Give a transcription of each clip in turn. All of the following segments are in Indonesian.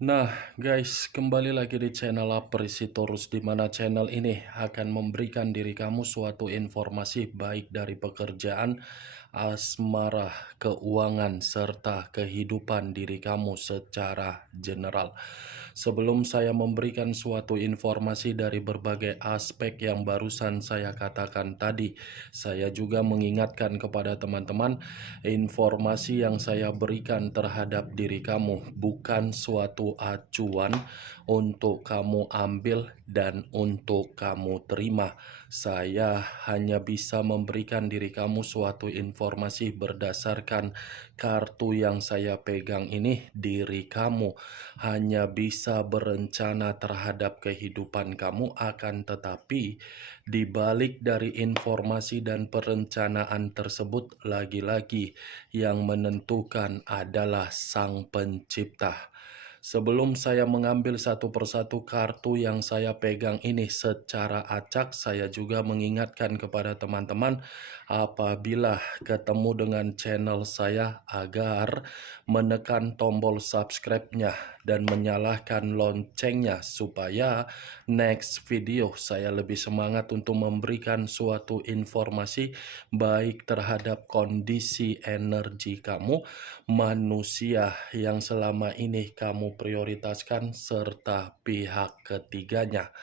Nah, guys, kembali lagi di channel Apresitorus, di mana channel ini akan memberikan diri kamu suatu informasi baik dari pekerjaan, asmara, keuangan, serta kehidupan diri kamu secara general. Sebelum saya memberikan suatu informasi dari berbagai aspek yang barusan saya katakan tadi, saya juga mengingatkan kepada teman-teman, informasi yang saya berikan terhadap diri kamu bukan suatu acuan untuk kamu ambil dan untuk kamu terima. Saya hanya bisa memberikan diri kamu suatu informasi berdasarkan kartu yang saya pegang ini. Diri kamu hanya bisa berencana terhadap kehidupan kamu, akan tetapi di balik dari informasi dan perencanaan tersebut, lagi-lagi yang menentukan adalah Sang Pencipta. Sebelum saya mengambil satu persatu kartu yang saya pegang ini secara acak, saya juga mengingatkan kepada teman-teman apabila ketemu dengan channel saya agar menekan tombol subscribe-nya dan menyalakan loncengnya supaya next video saya lebih semangat untuk memberikan suatu informasi baik terhadap kondisi energi kamu, manusia yang selama ini kamu prioritaskan, serta pihak ketiganya.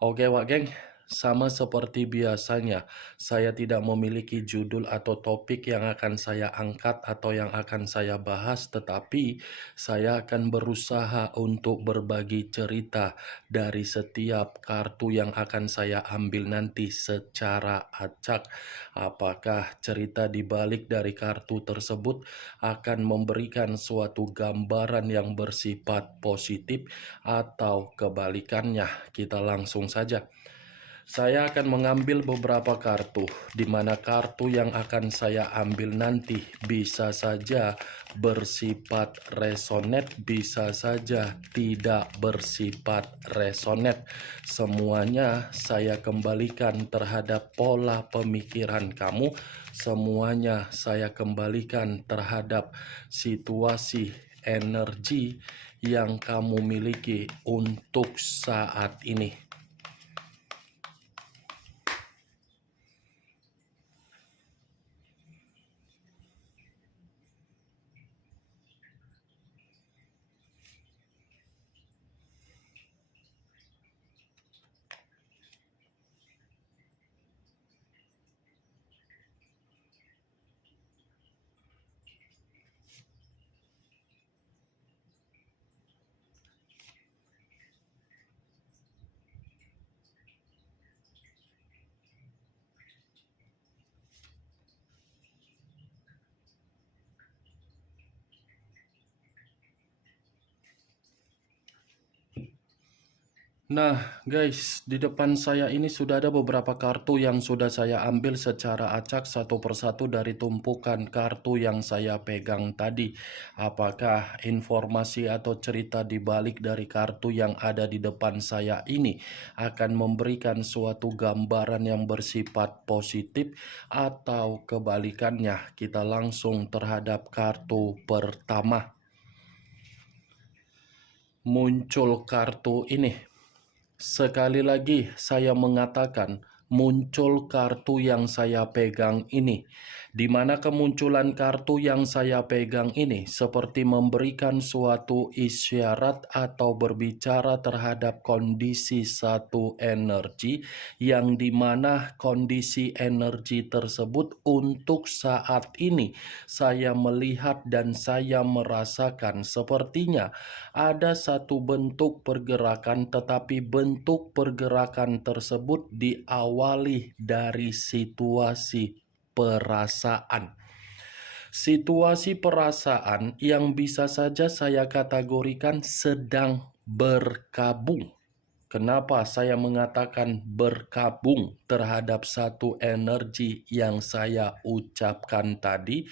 Oke, Wak Geng, sama seperti biasanya, saya tidak memiliki judul atau topik yang akan saya angkat atau yang akan saya bahas, tetapi saya akan berusaha untuk berbagi cerita dari setiap kartu yang akan saya ambil nanti secara acak. Apakah cerita di balik dari kartu tersebut akan memberikan suatu gambaran yang bersifat positif atau kebalikannya? Kita langsung saja. Saya akan mengambil beberapa kartu, di mana kartu yang akan saya ambil nanti bisa saja bersifat resonate, bisa saja tidak bersifat resonate. Semuanya saya kembalikan terhadap pola pemikiran kamu, semuanya saya kembalikan terhadap situasi energi yang kamu miliki untuk saat ini. Nah, guys, di depan saya ini sudah ada beberapa kartu yang sudah saya ambil secara acak satu persatu dari tumpukan kartu yang saya pegang tadi. Apakah informasi atau cerita di balik dari kartu yang ada di depan saya ini akan memberikan suatu gambaran yang bersifat positif atau kebalikannya? Kita langsung terhadap kartu pertama. Muncul kartu ini. Sekali lagi saya mengatakan, muncul kartu yang saya pegang ini, di mana kemunculan kartu yang saya pegang ini seperti memberikan suatu isyarat atau berbicara terhadap kondisi satu energi, yang dimana kondisi energi tersebut untuk saat ini saya melihat dan saya merasakan sepertinya ada satu bentuk pergerakan, tetapi bentuk pergerakan tersebut diawali dari situasi perasaan. Situasi perasaan yang bisa saja saya kategorikan sedang berkabung. Kenapa saya mengatakan berkabung terhadap satu energi yang saya ucapkan tadi?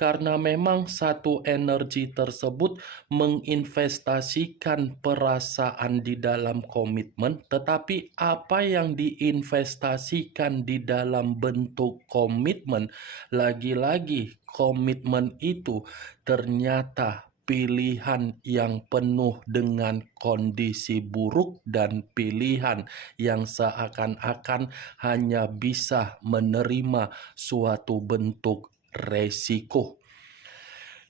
Karena memang satu energi tersebut menginvestasikan perasaan di dalam komitmen, tetapi apa yang diinvestasikan di dalam bentuk komitmen, lagi-lagi komitmen itu ternyata pilihan yang penuh dengan kondisi buruk dan pilihan yang seakan-akan hanya bisa menerima suatu bentuk resiko.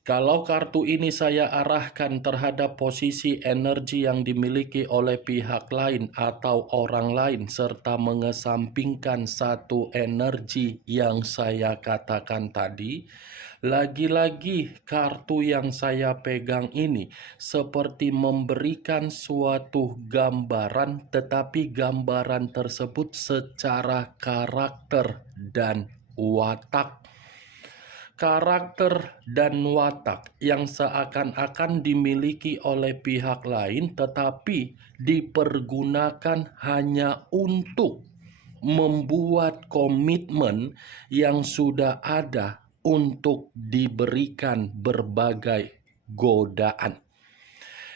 Kalau kartu ini saya arahkan terhadap posisi energi yang dimiliki oleh pihak lain atau orang lain, serta mengesampingkan satu energi yang saya katakan tadi, lagi-lagi kartu yang saya pegang ini seperti memberikan suatu gambaran, tetapi gambaran tersebut secara karakter dan watak. Karakter dan watak yang seakan-akan dimiliki oleh pihak lain tetapi dipergunakan hanya untuk membuat komitmen yang sudah ada untuk diberikan berbagai godaan.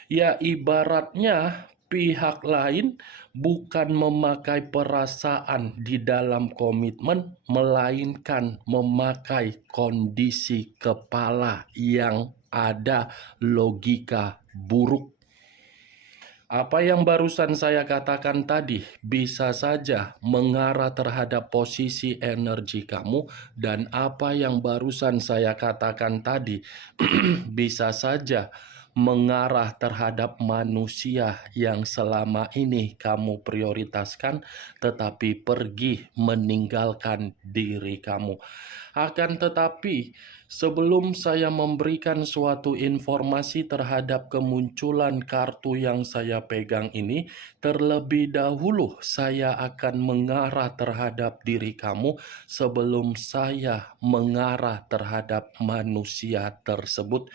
Ya, ibaratnya pihak lain bukan memakai perasaan di dalam komitmen, melainkan memakai kondisi kepala yang ada logika buruk. Apa yang barusan saya katakan tadi bisa saja mengarah terhadap posisi energi kamu, dan apa yang barusan saya katakan tadi bisa saja mengarah terhadap manusia yang selama ini kamu prioritaskan, tetapi pergi meninggalkan diri kamu. Akan tetapi, sebelum saya memberikan suatu informasi terhadap kemunculan kartu yang saya pegang ini, terlebih dahulu saya akan mengarah terhadap diri kamu sebelum saya mengarah terhadap manusia tersebut.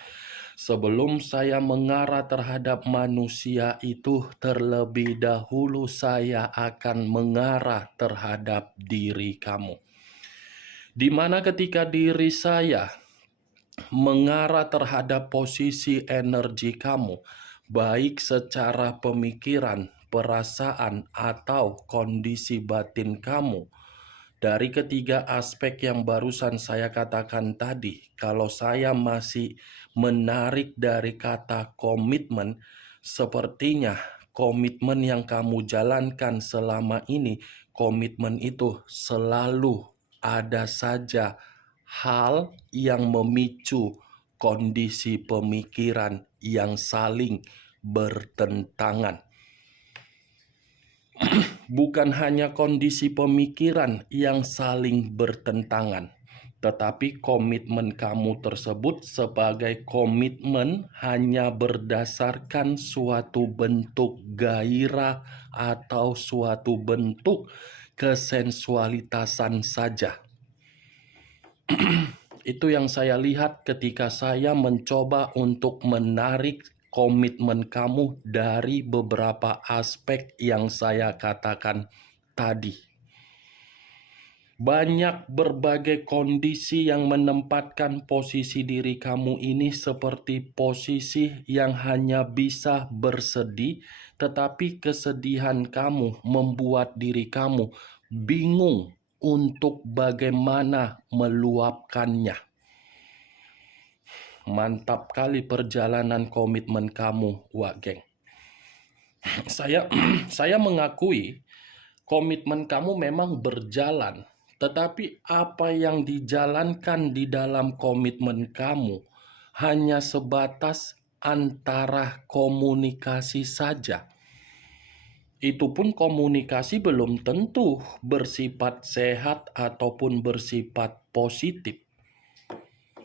Sebelum saya mengarah terhadap manusia itu, terlebih dahulu saya akan mengarah terhadap diri kamu. Di mana ketika diri saya mengarah terhadap posisi energi kamu, baik secara pemikiran, perasaan, atau kondisi batin kamu, dari ketiga aspek yang barusan saya katakan tadi, kalau saya masih menarik dari kata komitmen, sepertinya komitmen yang kamu jalankan selama ini, komitmen itu selalu ada saja hal yang memicu kondisi pemikiran yang saling bertentangan. Bukan hanya kondisi pemikiran yang saling bertentangan, tetapi komitmen kamu tersebut sebagai komitmen hanya berdasarkan suatu bentuk gairah atau suatu bentuk kesensualitasan saja. Itu yang saya lihat ketika saya mencoba untuk menarik komitmen kamu dari beberapa aspek yang saya katakan tadi. Banyak berbagai kondisi yang menempatkan posisi diri kamu ini seperti posisi yang hanya bisa bersedih, tetapi kesedihan kamu membuat diri kamu bingung untuk bagaimana meluapkannya. Mantap kali perjalanan komitmen kamu, Wak Geng. Saya mengakui komitmen kamu memang berjalan, tetapi apa yang dijalankan di dalam komitmen kamu hanya sebatas antara komunikasi saja. Itu pun komunikasi belum tentu bersifat sehat ataupun bersifat positif.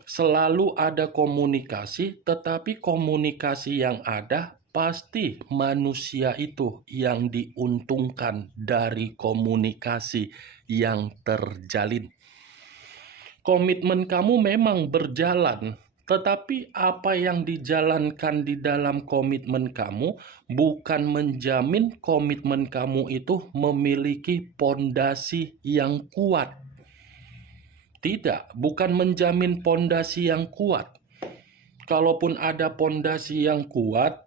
Selalu ada komunikasi, tetapi komunikasi yang ada pasti manusia itu yang diuntungkan dari komunikasi yang terjalin. Komitmen kamu memang berjalan, tetapi apa yang dijalankan di dalam komitmen kamu bukan menjamin komitmen kamu itu memiliki pondasi yang kuat. Tidak, bukan menjamin pondasi yang kuat. Kalaupun ada pondasi yang kuat,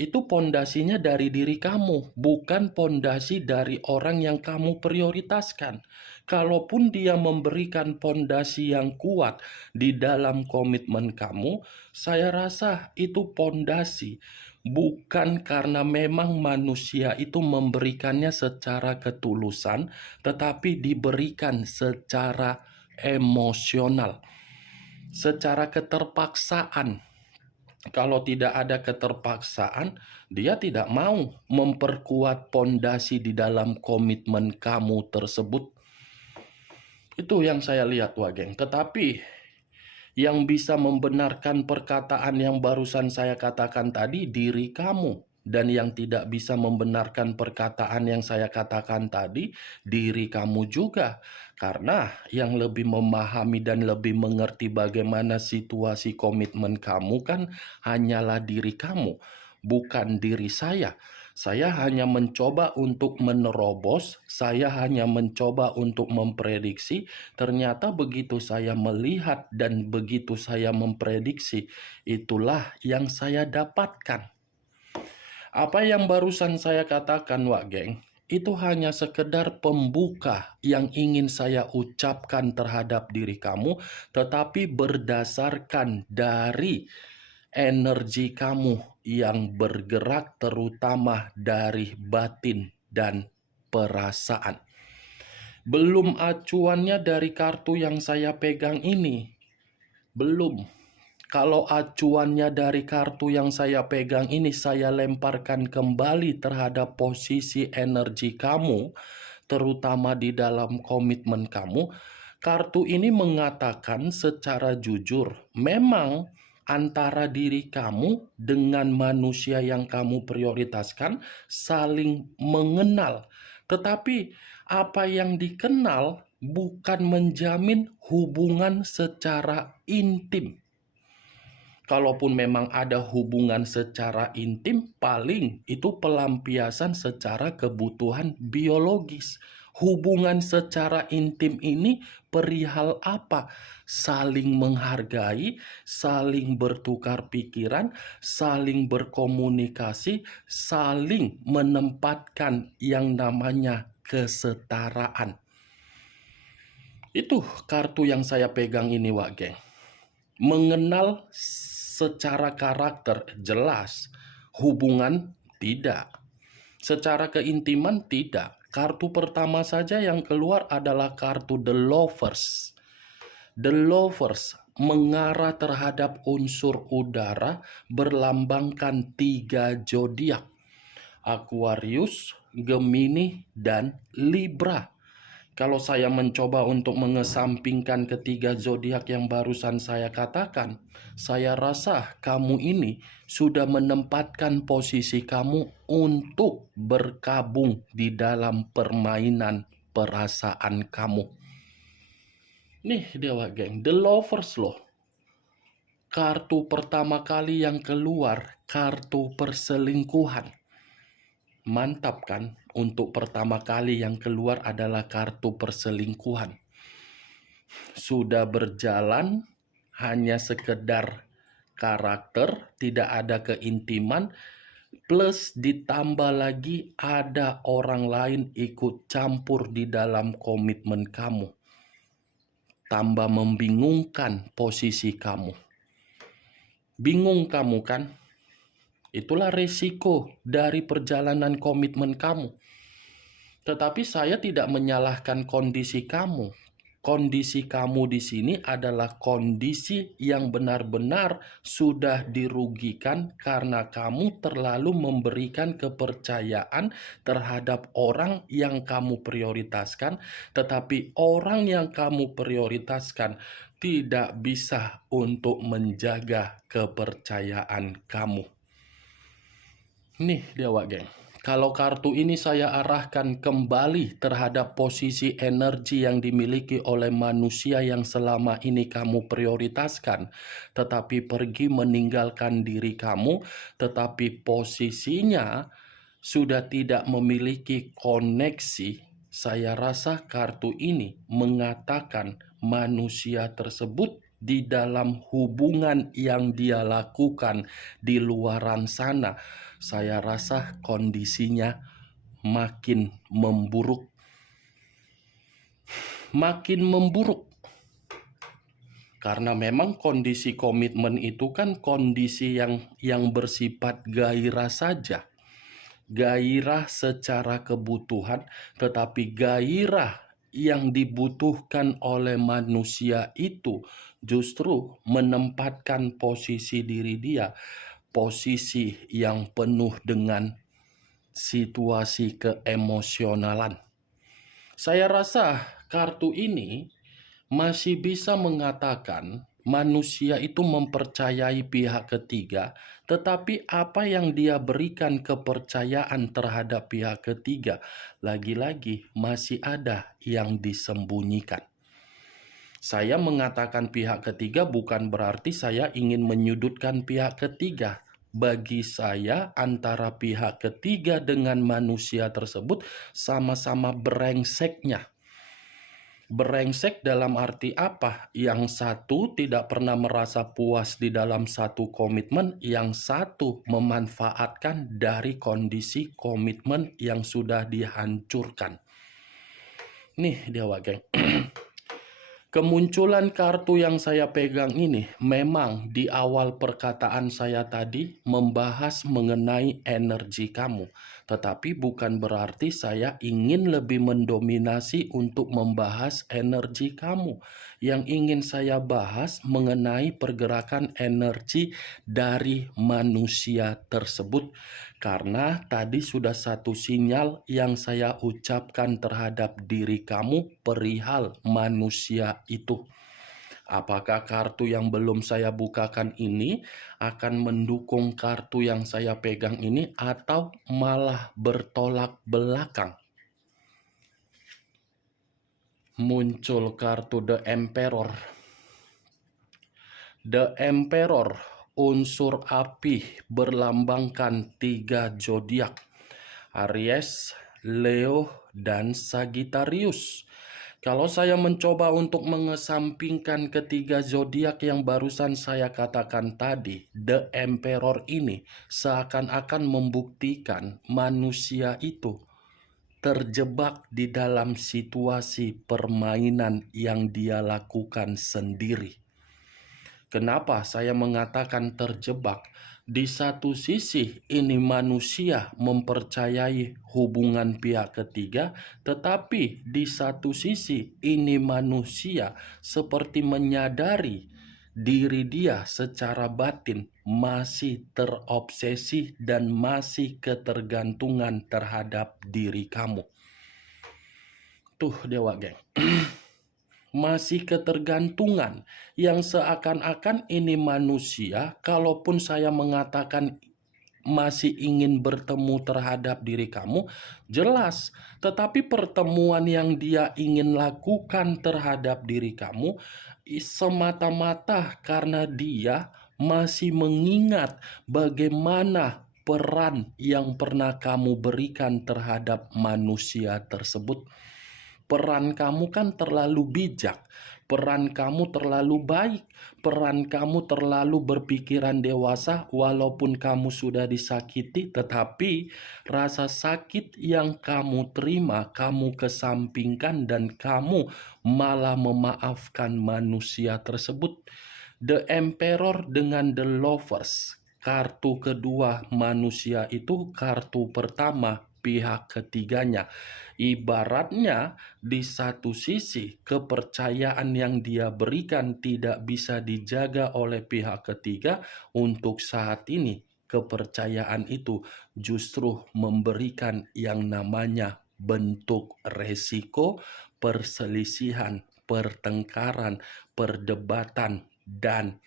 itu pondasinya dari diri kamu, bukan pondasi dari orang yang kamu prioritaskan. Kalaupun dia memberikan pondasi yang kuat di dalam komitmen kamu, saya rasa itu pondasi, bukan karena memang manusia itu memberikannya secara ketulusan, tetapi diberikan secara emosional, secara keterpaksaan. Kalau tidak ada keterpaksaan, dia tidak mau memperkuat pondasi di dalam komitmen kamu tersebut. Itu yang saya lihat, Wageng. Tetapi yang bisa membenarkan perkataan yang barusan saya katakan tadi, diri kamu. Dan yang tidak bisa membenarkan perkataan yang saya katakan tadi, diri kamu juga. Karena yang lebih memahami dan lebih mengerti bagaimana situasi komitmen kamu kan hanyalah diri kamu, bukan diri saya. Saya hanya mencoba untuk menerobos, saya hanya mencoba untuk memprediksi. Ternyata begitu saya melihat dan begitu saya memprediksi, itulah yang saya dapatkan. Apa yang barusan saya katakan, Wak Geng, itu hanya sekedar pembuka yang ingin saya ucapkan terhadap diri kamu, tetapi berdasarkan dari energi kamu yang bergerak terutama dari batin dan perasaan. Belum acuannya dari kartu yang saya pegang ini. Belum. Kalau acuannya dari kartu yang saya pegang ini saya lemparkan kembali terhadap posisi energi kamu, terutama di dalam komitmen kamu, kartu ini mengatakan secara jujur, memang antara diri kamu dengan manusia yang kamu prioritaskan saling mengenal. Tetapi apa yang dikenal bukan menjamin hubungan secara intim. Kalaupun memang ada hubungan secara intim, paling itu pelampiasan secara kebutuhan biologis. Hubungan secara intim ini perihal apa? Saling menghargai, saling bertukar pikiran, saling berkomunikasi, saling menempatkan yang namanya kesetaraan. Itu kartu yang saya pegang ini, Wak Geng. Mengenal secara karakter jelas, hubungan tidak. Secara keintiman tidak. Kartu pertama saja yang keluar adalah kartu The Lovers. The Lovers mengarah terhadap unsur udara berlambangkan 3 zodiak. Aquarius, Gemini, dan Libra. Kalau saya mencoba untuk mengesampingkan ketiga zodiak yang barusan saya katakan, saya rasa kamu ini sudah menempatkan posisi kamu untuk berkabung di dalam permainan perasaan kamu. Nih Dewa Geng, The Lovers loh. Kartu pertama kali yang keluar, kartu perselingkuhan. Mantap kan? Untuk pertama kali yang keluar adalah kartu perselingkuhan. Sudah berjalan hanya sekedar karakter, tidak ada keintiman, plus ditambah lagi ada orang lain ikut campur di dalam komitmen kamu. Tambah membingungkan posisi kamu. Bingung kamu kan? Itulah resiko dari perjalanan komitmen kamu. Tetapi saya tidak menyalahkan kondisi kamu. Kondisi kamu di sini adalah kondisi yang benar-benar sudah dirugikan karena kamu terlalu memberikan kepercayaan terhadap orang yang kamu prioritaskan, tetapi orang yang kamu prioritaskan tidak bisa untuk menjaga kepercayaan kamu. Nih Dewa Geng, kalau kartu ini saya arahkan kembali terhadap posisi energi yang dimiliki oleh manusia yang selama ini kamu prioritaskan, tetapi pergi meninggalkan diri kamu, tetapi posisinya sudah tidak memiliki koneksi, saya rasa kartu ini mengatakan manusia tersebut di dalam hubungan yang dia lakukan di luaran sana, saya rasa kondisinya makin memburuk. Makin memburuk. Karena memang kondisi komitmen itu kan kondisi yang bersifat gairah saja. Gairah secara kebutuhan, tetapi gairah yang dibutuhkan oleh manusia itu justru menempatkan posisi diri dia, posisi yang penuh dengan situasi keemosionalan. Saya rasa kartu ini masih bisa mengatakan manusia itu mempercayai pihak ketiga, tetapi apa yang dia berikan kepercayaan terhadap pihak ketiga, lagi-lagi masih ada yang disembunyikan. Saya mengatakan pihak ketiga bukan berarti saya ingin menyudutkan pihak ketiga. Bagi saya, antara pihak ketiga dengan manusia tersebut sama-sama brengseknya. Brengsek dalam arti apa? Yang satu tidak pernah merasa puas di dalam satu komitmen, yang satu memanfaatkan dari kondisi komitmen yang sudah dihancurkan. Nih dia geng. Kemunculan kartu yang saya pegang ini memang di awal perkataan saya tadi membahas mengenai energi kamu. Tetapi bukan berarti saya ingin lebih mendominasi untuk membahas energi kamu. Yang ingin saya bahas mengenai pergerakan energi dari manusia tersebut. Karena tadi sudah satu sinyal yang saya ucapkan terhadap diri kamu perihal manusia itu. Apakah kartu yang belum saya bukakan ini akan mendukung kartu yang saya pegang ini atau malah bertolak belakang? Muncul kartu The Emperor. The Emperor, unsur api, berlambangkan 3 zodiak: Aries, Leo, dan Sagittarius. Kalau saya mencoba untuk mengesampingkan ketiga zodiak yang barusan saya katakan tadi, The Emperor ini seakan-akan membuktikan manusia itu terjebak di dalam situasi permainan yang dia lakukan sendiri. Kenapa saya mengatakan terjebak? Di satu sisi ini manusia mempercayai hubungan pihak ketiga, tetapi di satu sisi ini manusia seperti menyadari diri dia secara batin masih terobsesi dan masih ketergantungan terhadap diri kamu. Tuh dewa geng. Masih ketergantungan yang seakan-akan ini manusia, kalaupun saya mengatakan masih ingin bertemu terhadap diri kamu, jelas. Tetapi pertemuan yang dia ingin lakukan terhadap diri kamu semata-mata karena dia masih mengingat bagaimana peran yang pernah kamu berikan terhadap manusia tersebut. Peran kamu kan terlalu bijak, peran kamu terlalu baik, peran kamu terlalu berpikiran dewasa. Walaupun kamu sudah disakiti, tetapi rasa sakit yang kamu terima, kamu kesampingkan dan kamu malah memaafkan manusia tersebut. The Emperor dengan The Lovers, kartu kedua manusia itu, kartu pertama pihak ketiganya. Ibaratnya di satu sisi kepercayaan yang dia berikan tidak bisa dijaga oleh pihak ketiga. Untuk saat ini kepercayaan itu justru memberikan yang namanya bentuk resiko, perselisihan, pertengkaran, perdebatan, dan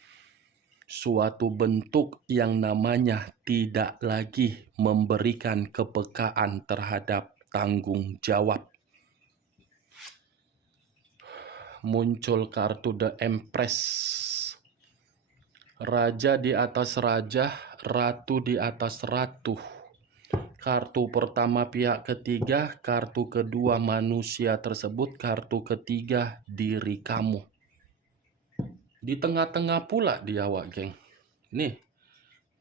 suatu bentuk yang namanya tidak lagi memberikan kepekaan terhadap tanggung jawab. Muncul kartu The Empress. Raja di atas raja, ratu di atas ratu. Kartu pertama pihak ketiga, kartu kedua manusia tersebut, kartu ketiga diri kamu. Di tengah-tengah pula dia, Wak geng. Nih,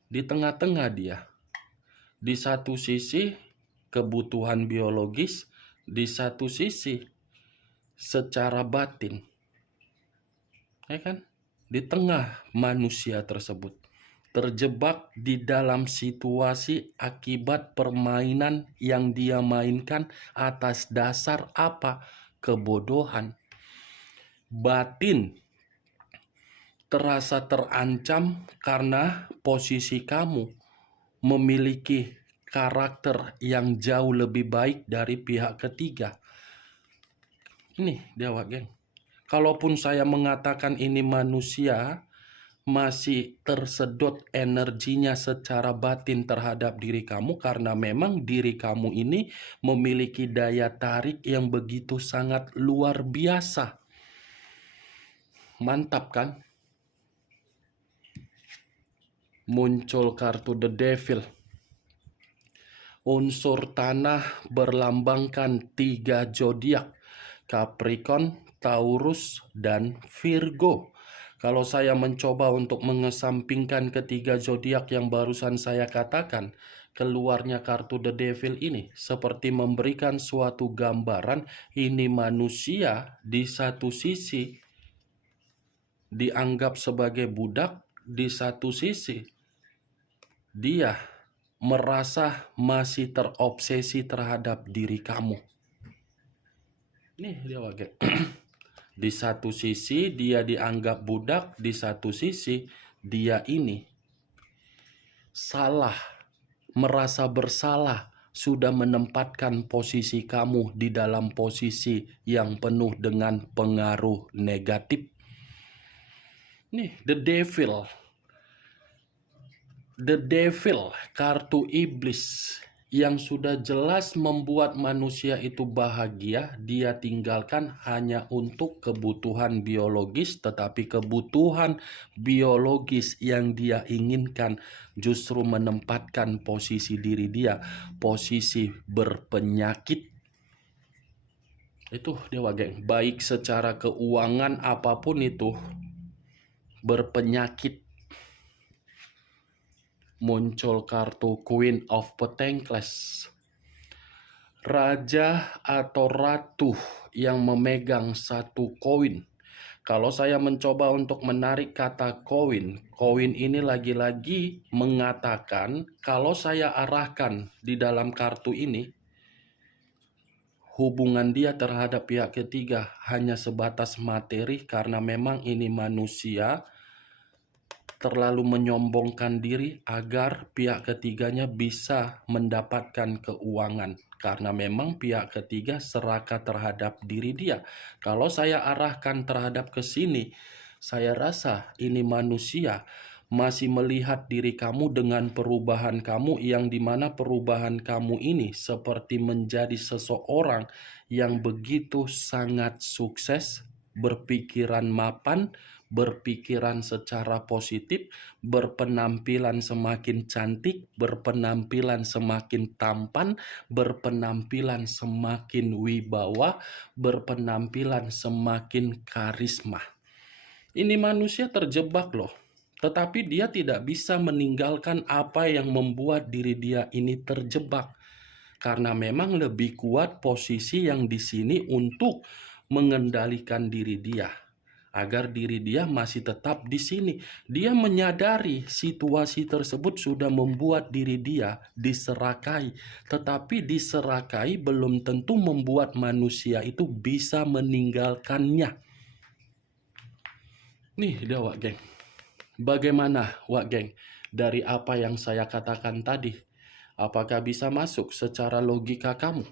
di tengah-tengah dia. Di satu sisi kebutuhan biologis, di satu sisi secara batin. Ya kan? Di tengah manusia tersebut terjebak di dalam situasi akibat permainan yang dia mainkan atas dasar apa? Kebodohan. Batin terasa terancam karena posisi kamu memiliki karakter yang jauh lebih baik dari pihak ketiga. Ini dia, Wak geng. Kalaupun saya mengatakan ini manusia masih tersedot energinya secara batin terhadap diri kamu karena memang diri kamu ini memiliki daya tarik yang begitu sangat luar biasa. Mantap kan? Muncul kartu The Devil. Unsur tanah berlambangkan 3 zodiak, Capricorn, Taurus, dan Virgo. Kalau saya mencoba untuk mengesampingkan ketiga zodiak yang barusan saya katakan, keluarnya kartu The Devil ini seperti memberikan suatu gambaran ini manusia di satu sisi dianggap sebagai budak, di satu sisi dia merasa masih terobsesi terhadap diri kamu. Nih dia, Wak geng. Di satu sisi dia dianggap budak, di satu sisi dia ini salah, merasa bersalah, sudah menempatkan posisi kamu di dalam posisi yang penuh dengan pengaruh negatif. Nih, The Devil. The Devil, kartu iblis yang sudah jelas membuat manusia itu bahagia, dia tinggalkan hanya untuk kebutuhan biologis, tetapi kebutuhan biologis yang dia inginkan justru menempatkan posisi diri dia, posisi berpenyakit. Itu dia, Wak geng. Baik secara keuangan apapun itu berpenyakit. Muncul kartu Queen of Pentacles. Raja atau ratu yang memegang satu koin. Kalau saya mencoba untuk menarik kata koin, koin ini lagi-lagi mengatakan kalau saya arahkan di dalam kartu ini, hubungan dia terhadap pihak ketiga hanya sebatas materi karena memang ini manusia terlalu menyombongkan diri agar pihak ketiganya bisa mendapatkan keuangan. Karena memang pihak ketiga serakah terhadap diri dia. Kalau saya arahkan terhadap ke sini, saya rasa ini manusia masih melihat diri kamu dengan perubahan kamu yang dimana perubahan kamu ini seperti menjadi seseorang yang begitu sangat sukses, berpikiran mapan, berpikiran secara positif, berpenampilan semakin cantik, berpenampilan semakin tampan, berpenampilan semakin wibawa, berpenampilan semakin karisma. Ini manusia terjebak loh. Tetapi dia tidak bisa meninggalkan apa yang membuat diri dia ini terjebak. Karena memang lebih kuat posisi yang di sini untuk mengendalikan diri dia. Agar diri dia masih tetap di sini. Dia menyadari situasi tersebut sudah membuat diri dia diserakai. Tetapi diserakai belum tentu membuat manusia itu bisa meninggalkannya. Nih dia, Wak geng. Bagaimana, Wak geng, dari apa yang saya katakan tadi? Apakah bisa masuk secara logika kamu?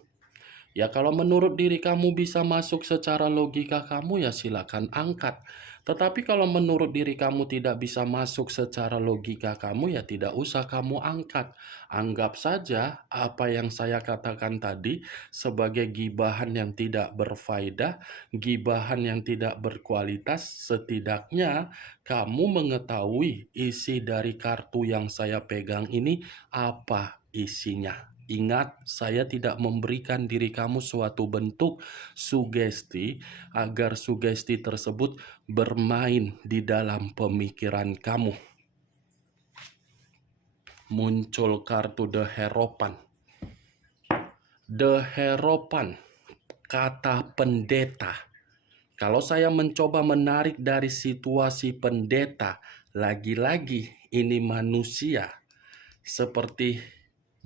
Ya kalau menurut diri kamu bisa masuk secara logika kamu ya silakan angkat. Tetapi kalau menurut diri kamu tidak bisa masuk secara logika kamu ya tidak usah kamu angkat. Anggap saja apa yang saya katakan tadi sebagai gibahan yang tidak berfaedah, gibahan yang tidak berkualitas. Setidaknya kamu mengetahui isi dari kartu yang saya pegang ini apa isinya. Ingat, saya tidak memberikan diri kamu suatu bentuk sugesti agar sugesti tersebut bermain di dalam pemikiran kamu. Muncul kartu The Hierophant. The Hierophant, kata pendeta. Kalau saya mencoba menarik dari situasi pendeta, lagi-lagi ini manusia seperti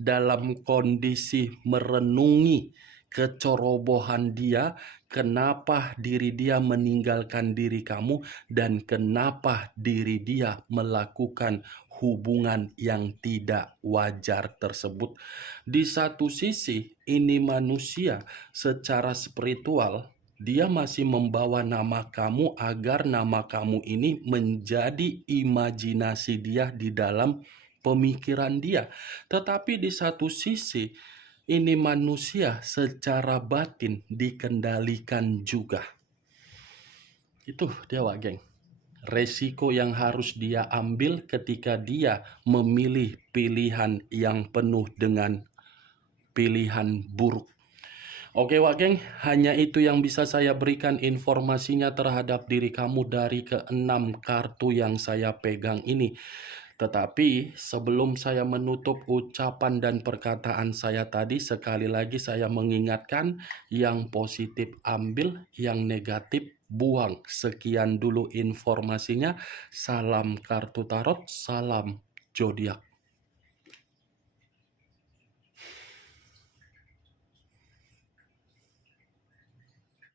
dalam kondisi merenungi kecerobohan dia, kenapa diri dia meninggalkan diri kamu, dan kenapa diri dia melakukan hubungan yang tidak wajar tersebut. Di satu sisi, ini manusia secara spiritual, dia masih membawa nama kamu agar nama kamu ini menjadi imajinasi dia di dalam pemikiran dia. Tetapi di satu sisi, ini manusia secara batin dikendalikan juga. Itu dia, Wak Geng. Resiko yang harus dia ambil ketika dia memilih pilihan yang penuh dengan pilihan buruk. Oke, Wak Geng, hanya itu yang bisa saya berikan informasinya terhadap diri kamu dari ke-6 kartu yang saya pegang ini. Tetapi sebelum saya menutup ucapan dan perkataan saya tadi, sekali lagi saya mengingatkan, yang positif ambil, yang negatif buang. Sekian dulu informasinya. Salam kartu tarot, salam zodiak.